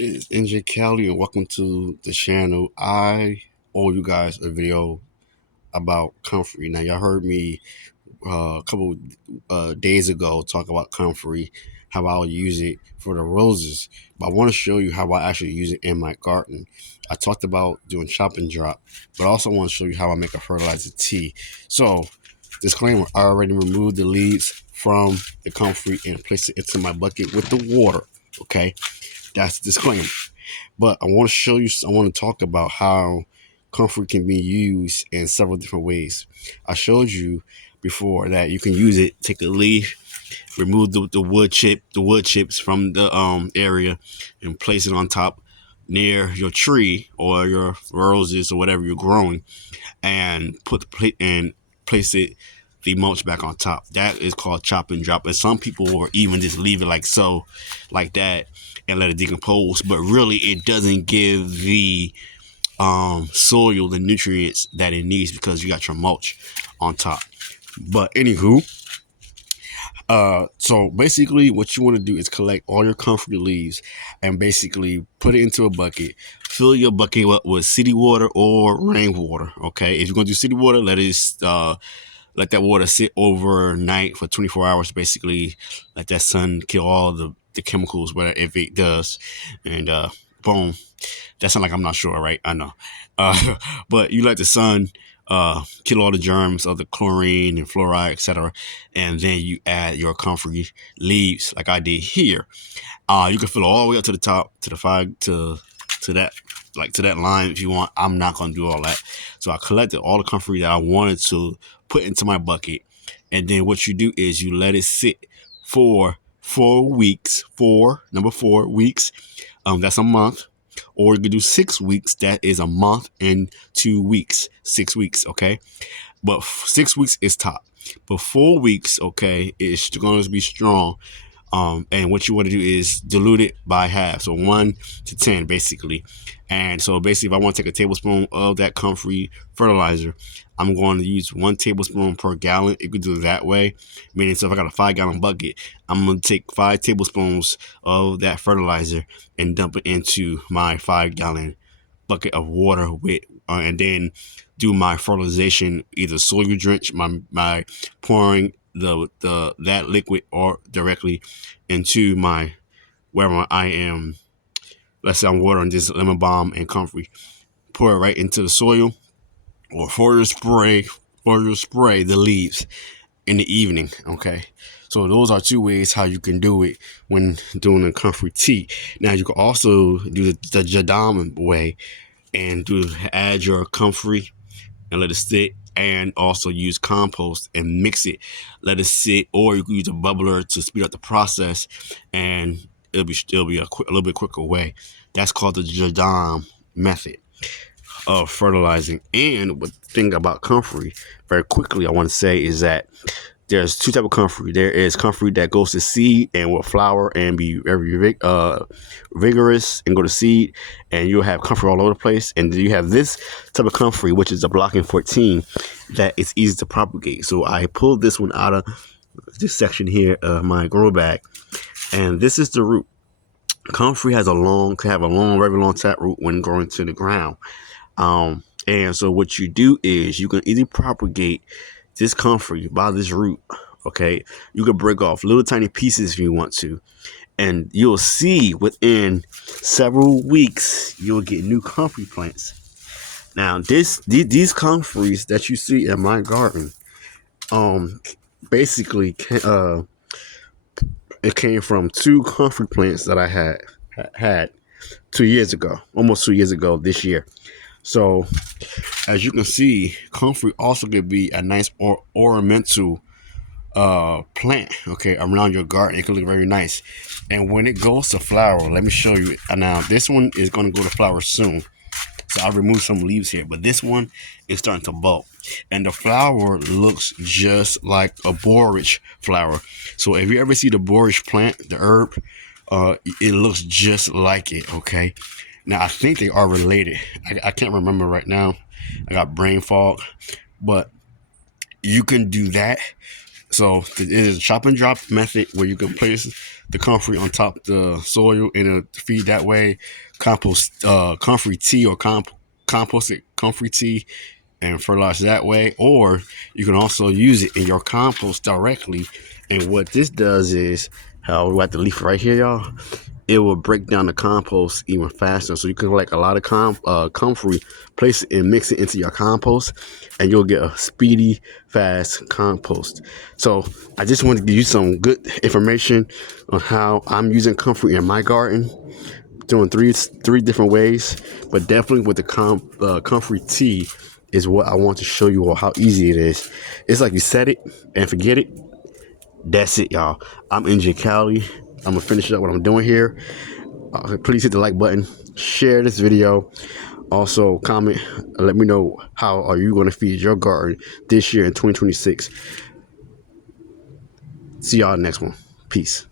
It's NJCali and welcome to the channel. I owe you guys a video about comfrey. Now y'all heard me a couple days ago talk about comfrey, how I'll use it for the roses. But I want to show you how I actually use it in my garden. I talked about doing chop and drop, but I also want to show you how I make a fertilizer tea. So, disclaimer, I already removed the leaves from the comfrey and placed it into my bucket with the water. Okay, that's the disclaimer. But I want to show you, I want to talk about how comfrey can be used in several different ways. I showed you before that you can use it, take a leaf, remove the wood chips from the area and place it on top near your tree or your roses or whatever you're growing, and put the plate and place it the mulch back on top. That is called chop and drop. And some people will even just leave it like so, like that, and let it decompose. But really, it doesn't give the soil the nutrients that it needs because you got your mulch on top. But anywho, so basically what you want to do is collect all your comfrey leaves and basically put it into a bucket. Fill your bucket up with city water or rainwater. Okay, if you're gonna do city water, let that water sit overnight for 24 hours. Basically, let that sun kill all the chemicals, whatever, if it does, and boom. That sounds like I'm not sure, right? I know, but you let the sun kill all the germs of the chlorine and fluoride, etc., and then you add your comfrey leaves, like I did here. You can fill it all the way up to the top, to that line if you want. I'm not gonna do all that. So I collected all the comfrey that I wanted to put into my bucket, and then what you do is you let it sit for 4 weeks. Number 4 weeks. That's a month. Or you could do 6 weeks. That is a month and 2 weeks. 6 weeks, okay? But 6 weeks is top. But 4 weeks, okay, it's going to be strong. And what you want to do is dilute it by half. So 1 to 10, basically. And so basically, if I want to take a tablespoon of that comfrey fertilizer, I'm going to use 1 tablespoon per gallon. You could do it that way. Meaning, so if I got a 5-gallon bucket, I'm going to take 5 tablespoons of that fertilizer and dump it into my 5-gallon bucket of water with, and then do my fertilization, either soil drench, my pouring that liquid or directly into my, wherever I am. Let's say I'm watering this lemon balm and comfrey. Pour it right into the soil, or for your spray the leaves in the evening. Okay, so those are 2 ways how you can do it when doing a comfrey tea. Now you can also do the Jadam way and add your comfrey and let it sit, and also use compost and mix it, let it sit, or you can use a bubbler to speed up the process, and it'll be a little bit quicker way. That's called the Jadam method of fertilizing. And the thing about comfrey, very quickly, I want to say is that there's 2 types of comfrey. There is comfrey that goes to seed and will flower and be very vigorous and go to seed, and you'll have comfrey all over the place. And then you have this type of comfrey, which is a blocking 14, that is easy to propagate. So I pulled this one out of this section here of my grow bag, and this is the root. Comfrey can have a very long tap root when growing to the ground. And so what you do is you can easily propagate this comfrey by this root. Okay, you can break off little tiny pieces if you want to, and you'll see within several weeks you'll get new comfrey plants. Now these comfreys that you see in my garden, basically it came from 2 comfrey plants that I had 2 years ago, almost 2 years ago this year. So as you can see, comfrey also could be a nice ornamental plant, okay, around your garden. It can look very nice. And when it goes to flower, let me show you it. Now this one is going to go to flower soon, so I'll remove some leaves here, but this one is starting to bulk, and the flower looks just like a borage flower. So if you ever see the borage plant, the herb, it looks just like it. Okay, now I think they are related. I can't remember right now. I got brain fog, but you can do that. So it is a chop and drop method where you can place the comfrey on top of the soil and feed that way. Compost comfrey tea or composted comfrey tea and fertilize that way. Or you can also use it in your compost directly. And what this does is, how we got the leaf right here, y'all. It will break down the compost even faster. So you can collect a lot of comfrey, place it and mix it into your compost, and you'll get a speedy, fast compost. So I just wanted to give you some good information on how I'm using comfrey in my garden, doing three different ways, but definitely with the comfrey tea is what I want to show you all how easy it is. It's like you set it and forget it. That's it, y'all. I'm NJCali. I'm gonna finish up what I'm doing here. Please hit the like button, share this video, also comment, and let me know how are you going to feed your garden this year in 2026. See y'all next one. Peace.